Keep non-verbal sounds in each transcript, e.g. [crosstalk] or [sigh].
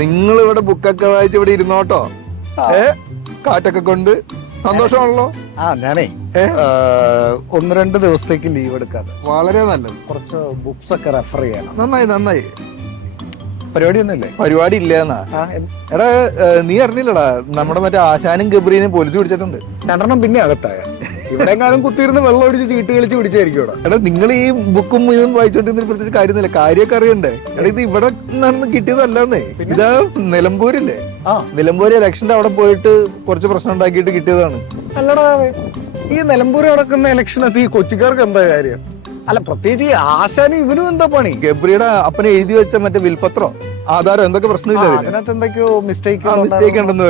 നിങ്ങൾ ഇവിടെ ബുക്കൊക്കെ വായിച്ച് ഇവിടെ ഇരുന്നോട്ടോ. ഏ? കാറ്റൊക്കെ കൊണ്ട്. സന്തോഷമാണല്ലോ? ആ ഞാനേ ഒന്ന് രണ്ട് ദിവസത്തേക്ക് ലീവ് എടുക്കാതെ വളരെ നല്ലത്. കുറച്ച് ബുക്സ് ഒക്കെ റെഫർ ചെയ്യണം. നന്നായി നന്നായി. പരിപാടി ഒന്നുമില്ലേ പരിപാടി ഇല്ലെന്നാ എടാ നീ അറിഞ്ഞില്ലടാ നമ്മുടെ മറ്റേ ആശാനും ഗബ്രീനും പോലീസ് പിടിച്ചിട്ടുണ്ട്. രണ്ടെണ്ണം പിന്നെ അകത്തായ. ഇവിടെ എങ്ങാനും കുത്തിയിരുന്ന് വെള്ളം ഒടിച്ച് ചീട്ട് കളിച്ച് പിടിച്ചായിരിക്കും ഇവിടെ. എടാ നിങ്ങൾ ഈ ബുക്കും ഇതും വായിച്ചോണ്ടിരുന്ന പ്രത്യേകിച്ച് കാര്യമൊന്നുമില്ല. കാര്യമൊക്കെ അറിയണ്ടേ? എടാ ഇത് ഇവിടെ നടന്ന് കിട്ടിയതല്ലെന്നേ. ഇതാ നിലമ്പൂരില്ലേ? ആ. നിലമ്പൂര് ഇലക്ഷന്റെ അവിടെ പോയിട്ട് കുറച്ച് പ്രശ്നം ഉണ്ടാക്കിയിട്ട് കിട്ടിയതാണ്. അല്ലടാ ഈ നിലമ്പൂർ നടക്കുന്ന ഇലക്ഷനകത്ത് ഈ കൊച്ചിക്കാർക്ക് എന്താ കാര്യം? അല്ല പ്രത്യേകിച്ച് ഈ ആശാനും ഇവനും എന്താ പണി? ഗബ്രിയുടെ അപ്പനെ എഴുതി വെച്ച മറ്റേ വിൽപത്രം? ആധാരം എന്തൊക്കെ പ്രശ്നമില്ല ഇതിന്. അതിനകത്ത് എന്തൊക്കെയോ മിസ്റ്റേക്ക് ആ, ഉണ്ടെന്ന്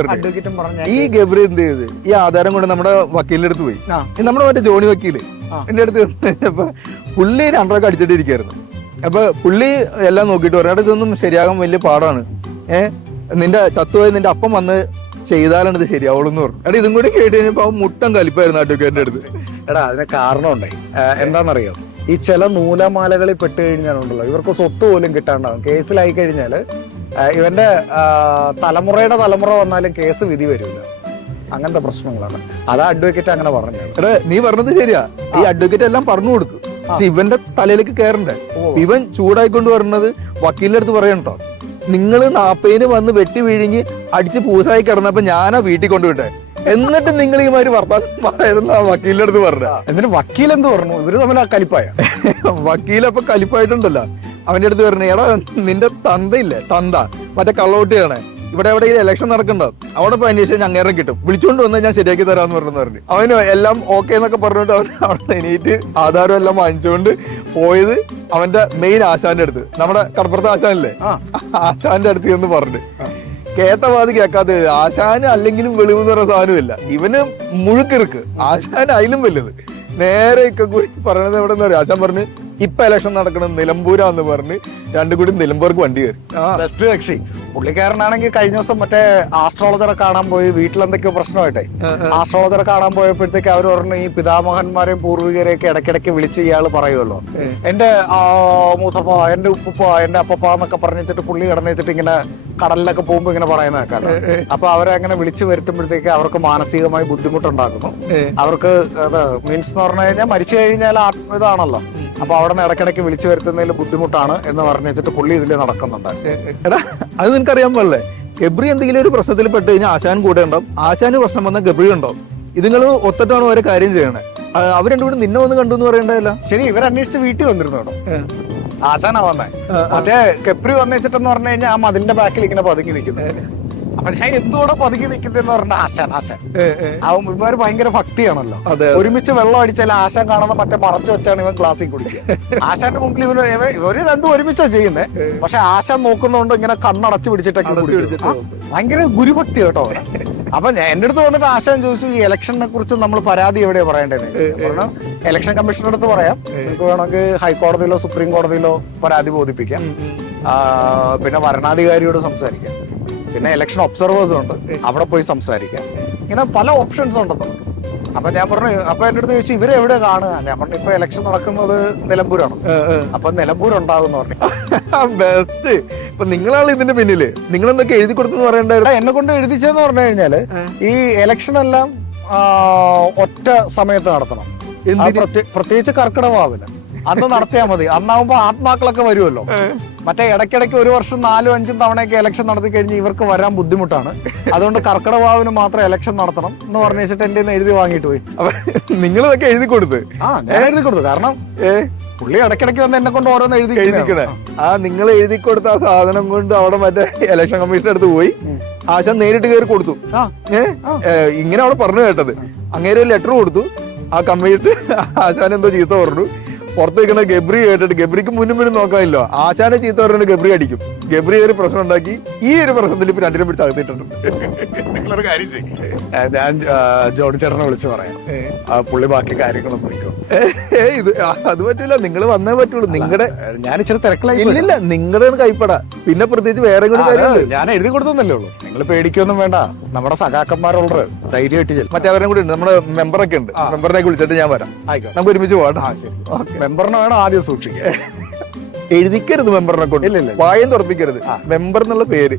പറഞ്ഞു. ഈ ഗബ്രി എന്ത് ചെയ്ത്? ഈ ആധാരം കൊണ്ട് നമ്മുടെ വക്കീലിന്റെ അടുത്ത് പോയി. ഈ നമ്മുടെ മറ്റേ ജോണി വക്കീൽ. എന്റെ അടുത്ത് പുള്ളി രണ്ടരക്ക് അടിച്ചിട്ടിരിക്കായിരുന്നു. അപ്പൊ പുള്ളി എല്ലാം നോക്കിയിട്ട് ഒരാടെ ഇതൊന്നും ശരിയാകാൻ വലിയ പാടാണ്. ഏഹ് നിന്റെ ചത്തുപോയി നിന്റെ അപ്പം വന്ന് ചെയ്താലാണ് ഇത് ശരിയാവുള്ളൂ എന്ന് പറഞ്ഞു. എടാ ഇതും കൂടി കേട്ട് കഴിഞ്ഞപ്പോ അവൻ മുട്ടം കലിപ്പായിരുന്നു അഡ്വക്കേറ്റിന്റെ അടുത്ത്. എടാ അതിന് കാരണം ഉണ്ടായി എന്താണെന്നറിയോ? ഈ ചില നൂലമാലകളിൽ പെട്ട് കഴിഞ്ഞാലുണ്ടല്ലോ ഇവർക്ക് സ്വത്ത് പോലും കിട്ടാണ്ടാവും. കേസിലായി കഴിഞ്ഞാൽ ഇവന്റെ തലമുറയുടെ തലമുറ വന്നാലും കേസ് വിധി വരില്ല അങ്ങനത്തെ പ്രശ്നങ്ങളാണ്. അത് അഡ്വക്കേറ്റ് അങ്ങനെ പറഞ്ഞു എടാ നീ പറഞ്ഞത് ശരിയാ. ഈ അഡ്വക്കേറ്റ് എല്ലാം പറഞ്ഞു കൊടുത്തു. ഇവന്റെ തലയിലേക്ക് കയറണ്ടേ. ഇവൻ ചൂടായിക്കൊണ്ട് പറഞ്ഞത് വക്കീലിന്റെ അടുത്ത് പറയണ്ടോ? നിങ്ങൾ നാപ്പേന് വന്ന് വെട്ടി വീഴിഞ്ഞ് അടിച്ച് പൂസായി കിടന്നപ്പോ ഞാനാ വീട്ടിൽ കൊണ്ടുവിട്ടെ. എന്നിട്ട് നിങ്ങൾ ഈ മാതിരി വർത്താനം പറയുന്ന വക്കീലിന്റെ അടുത്ത് പറഞ്ഞു എന്നിട്ട് വക്കീൽ എന്ത് പറഞ്ഞു? ഇവർ തമ്മിൽ ആ കലിപ്പായ. വക്കീലപ്പൊ കലിപ്പായിട്ടുണ്ടല്ലോ. അവന്റെ അടുത്ത് പറഞ്ഞു എടാ നിന്റെ തന്തയില്ലേ തന്ത. മറ്റേ കള്ളവോട്ടിയാണ്. ഇവിടെ എവിടെയെങ്കിലും ഇലക്ഷൻ നടക്കണ്ടോ? അവിടെ പോയി അന്വേഷിച്ചാൽ അങ്ങേറെ കിട്ടും. വിളിച്ചോണ്ട് വന്നാൽ ഞാൻ ശരിയാക്കി തരാന്ന് പറഞ്ഞു പറഞ്ഞു. അവന് എല്ലാം ഓക്കെ എന്നൊക്കെ പറഞ്ഞിട്ട് അവൻ അവിടെ എണീറ്റ് ആധാരം എല്ലാം വാങ്ങിച്ചുകൊണ്ട് പോയത് അവന്റെ മെയിൻ ആശാന്റെ അടുത്ത്. നമ്മുടെ കടപ്പുറത്തെ ആശാനല്ലേ? ആശാന്റെ അടുത്ത് എന്ന് പറഞ്ഞു കേട്ട വാതി കേൾക്കാത്ത ആശാന് അല്ലെങ്കിലും വെളിവ് എന്ന് പറയുന്ന സാധനമില്ല. ഇവന് മുഴുക്കിറുക്ക് ആശാൻ അതിലും വലുത്. നേരെ ഇക്കെ കൂടി പറയണത് എവിടെ നിന്ന് ആശാൻ പറഞ്ഞ് ഇപ്പൊ ഇലക്ഷൻ നടക്കണം നിലമ്പൂരാന്ന് പറഞ്ഞ് രണ്ടും കൂടി നിലമ്പൂർക്ക് വണ്ടി കയറി. ബെസ്റ്റ് കക്ഷി. പുള്ളിക്കാരനാണെങ്കിൽ കഴിഞ്ഞ ദിവസം മറ്റേ ആസ്ട്രോളജറെ കാണാൻ പോയി. വീട്ടിലെന്തൊക്കെയോ പ്രശ്നമായിട്ടെ. ആസ്ട്രോളജറെ കാണാൻ പോയപ്പോഴത്തേക്ക് അവർ പറഞ്ഞു ഈ പിതാമഹന്മാരെയും പൂർവികരെയൊക്കെ ഇടയ്ക്കിടയ്ക്ക് വിളിച്ച് ഇയാൾ പറയുമല്ലോ എന്റെ ആ, മൂത്തപ്പ എന്റെ ഉപ്പുപ്പ എന്റെ അപ്പപ്പ എന്നൊക്കെ പറഞ്ഞിട്ട് പുള്ളി കിടന്നു വെച്ചിട്ട് ഇങ്ങനെ കടലിലൊക്കെ പോകുമ്പോ ഇങ്ങനെ പറയുന്ന കേൾക്കാറ് അപ്പൊ അവരെ അങ്ങനെ വിളിച്ചു വരുത്തുമ്പോഴത്തേക്ക് അവർക്ക് മാനസികമായി ബുദ്ധിമുട്ടുണ്ടാക്കുന്നു. അവർക്ക് മീൻസ് എന്ന് പറഞ്ഞു കഴിഞ്ഞാൽ മരിച്ചു കഴിഞ്ഞാൽ ആത്മ ഇതാണല്ലോ. അപ്പൊ അവിടെ നിന്ന് ഇടയ്ക്കിടയ്ക്ക് വിളിച്ചു വരുത്തുന്നതിൽ ബുദ്ധിമുട്ടാണ് എന്ന് പറഞ്ഞു വെച്ചിട്ട് പുള്ളി ഇതിൽ നടക്കുന്നുണ്ട്. എടാ അത് നിനക്കറിയാൻ പാടില്ലേ? ഗബ്രി എന്തെങ്കിലും ഒരു പ്രശ്നത്തിൽ പെട്ട് കഴിഞ്ഞാൽ ആശാൻ കൂടെ ഉണ്ടാവും. ആശാന് പ്രശ്നം വന്ന ഗബ്രി ഉണ്ടാവും. ഇതുങ്ങൾ ഒത്തിട്ടാണ് ഓരോ കാര്യം ചെയ്യണേ. അവർ രണ്ടുപേരും നിന്നെ വന്ന് കണ്ടു എന്ന് പറയണ്ടല്ല ശരി ഇവർ അന്വേഷിച്ച് വീട്ടിൽ വന്നിരുന്നു കേട്ടോ. ആശാനാ വന്നേ. മറ്റേ കെപ്രി വന്നു വെച്ചിട്ടെന്ന് പറഞ്ഞു കഴിഞ്ഞാൽ ആ മതിലിന്റെ ബാക്കിൽ ഇങ്ങനെ പതുങ്ങി നിൽക്കുന്നത് അപ്പൊ ഞാൻ എന്തുകൂടെ പതുങ്ങി നിൽക്കുന്നതെന്ന് പറഞ്ഞ ആശാൻ ആശാൻ. അവൻ ഇവന്മാര് ഭയങ്കര ഭക്തിയാണല്ലോ. ഒരുമിച്ച് വെള്ളം അടിച്ചാൽ ആശാൻ കാണുന്ന മറ്റേ മറച്ചു വെച്ചാണ് ഇവൻ ക്ലാസ്സിൽ കുടിക്കുക. [laughs] ആശാന്റെ മുമ്പിൽ ഇവന് ഇവ- ഇവർ രണ്ടും ഒരുമിച്ചാ ചെയ്യുന്നത് പക്ഷെ ആശാൻ നോക്കുന്നതുകൊണ്ട് ഇങ്ങനെ കണ്ണടച്ച് പിടിച്ചിട്ടൊക്കെ ഭയങ്കര ഗുരുഭക്തി കേട്ടോ. അപ്പൊ എന്റെ അടുത്ത് വന്നിട്ട് ആശാൻ ചോദിച്ചു ഈ ഇലക്ഷനെ കുറിച്ച് നമ്മൾ പരാതി എവിടെയാ പറയേണ്ടത്. പറഞ്ഞു ഇലക്ഷൻ കമ്മീഷണറുടെ അടുത്ത് പറയാം. നിങ്ങൾക്ക് വേണമെങ്കിൽ ഹൈക്കോടതിയിലോ സുപ്രീം കോടതിയിലോ പരാതി ബോധിപ്പിക്കാം. പിന്നെ ഭരണാധികാരിയോട് സംസാരിക്കാം. പിന്നെ ഇലക്ഷൻ ഒബ്സർവേഴ്സ് ഉണ്ട്. അവിടെ പോയി സംസാരിക്കാം. ഇങ്ങനെ പല ഓപ്ഷൻസ് ഉണ്ടല്ലോ അപ്പൊ ഞാൻ പറഞ്ഞു അപ്പൊ എന്റെ അടുത്ത് ചോദിച്ചു ഇവരെ എവിടെ കാണുക? ഞാൻ പറഞ്ഞു ഇപ്പൊ ഇലക്ഷൻ നടക്കുന്നത് നിലമ്പൂരാണ്. അപ്പൊ നിലമ്പൂർ ഉണ്ടാകുന്ന പറഞ്ഞു. [laughs] ബെസ്റ്റ് ഇപ്പൊ നിങ്ങളാണ് ഇതിന്റെ പിന്നിൽ. നിങ്ങൾ എന്തൊക്കെ എഴുതി കൊടുത്തെന്ന് പറയണ്ടായിരുന്നു? എന്നെ കൊണ്ട് എഴുതിച്ചെന്ന് പറഞ്ഞു കഴിഞ്ഞാൽ ഈ ഇലക്ഷൻ എല്ലാം ഒറ്റ സമയത്ത് നടത്തണം. പ്രത്യേകിച്ച് കർക്കിടകമാവില്ല. അന്ന് നടത്തിയാൽ മതി. അന്നാവുമ്പോ ആത്മാക്കളൊക്കെ വരുമല്ലോ. മറ്റേ ഇടയ്ക്കിടയ്ക്ക് ഒരു വർഷം നാലും അഞ്ചും തവണയൊക്കെ ഇലക്ഷൻ നടത്തി കഴിഞ്ഞ് ഇവർക്ക് വരാൻ ബുദ്ധിമുട്ടാണ്. അതുകൊണ്ട് കർക്കിടകവാവിന് മാത്രം ഇലക്ഷൻ നടത്തണം എന്ന് പറഞ്ഞു വെച്ചിട്ട് എന്റെ എഴുതി വാങ്ങിയിട്ട് പോയി. അപ്പൊ നിങ്ങൾ ഇതൊക്കെ എഴുതി കൊടുത്ത്. ആ ഞാൻ എഴുതി കൊടുത്തു. കാരണം പുള്ളി ഇടയ്ക്കിടയ്ക്ക് വന്ന് എന്നെ കൊണ്ട് ഓരോന്ന് എഴുതി എഴുതിക്കണേ. ആ. നിങ്ങൾ എഴുതി കൊടുത്ത ആ സാധനം കൊണ്ട് അവിടെ മറ്റേ ഇലക്ഷൻ കമ്മീഷൻ അടുത്ത് പോയി. ആശാൻ നേരിട്ട് കയറി കൊടുത്തു. ഇങ്ങനെ അവിടെ പറഞ്ഞു കേട്ടത്. അങ്ങനെ ഒരു ലെറ്റർ കൊടുത്തു. ആ കമ്മീഷൻ ആശാൻ എന്തോ ചീത്ത പറഞ്ഞു. പുറത്ത് നിൽക്കുന്ന ഗബ്രി കേട്ടിട്ട് ഗബ്രിക്ക് മുന്നും മുന്നും നോക്കാനില്ല. ആശാനെ ചീത്ത പറഞ്ഞിട്ട് ഗബ്രി അടിക്കും. ഗബ്രി ഒരു പ്രശ്നം ഉണ്ടാക്കി ഈ ഒരു പ്രശ്നത്തിൽ ഇപ്പൊ രണ്ടിനെ പിടിച്ച് അകത്തിട്ടുണ്ട് കാര്യം ഞാൻ ജോണി ചേട്ടനെ വിളിച്ച് പറയാം. ആ, പുള്ളി ബാക്കി കാര്യങ്ങളൊന്നും നിൽക്കും ഏ ഇത് അത് പറ്റൂല. നിങ്ങൾ വന്നേ പറ്റുള്ളൂ. നിങ്ങളുടെ ഞാൻ ഇച്ചിരി തിരക്കിലായി. ഇല്ലില്ല നിങ്ങളുടെ കൈപ്പട. പിന്നെ പ്രത്യേകിച്ച് വേറെ കൂടി കാര്യമില്ല ഞാൻ എഴുതി കൊടുത്തന്നല്ലേ ഉള്ളൂ. നിങ്ങൾ പേടിക്കൊന്നും വേണ്ട. നമ്മുടെ സഖാക്കന്മാരുള്ള ധൈര്യമായിട്ട് ചെല്ലും. മറ്റേ അവരെ കൂടി ഉണ്ട്. നമ്മുടെ മെമ്പറൊക്കെ ഉണ്ട്. മെമ്പറിനെ വിളിച്ചിട്ട് ഞാൻ വരാം. നമുക്ക് ഒരുമിച്ച് പോകട്ടെ ശരി. മെമ്പറിനെ വേണം ആദ്യം സൂക്ഷിക്കുക എഴുതിക്കരുത് മെമ്പറിനെ കൊണ്ട്. വായം തുറപ്പിക്കരുത്. മെമ്പർ എന്നുള്ള പേര്.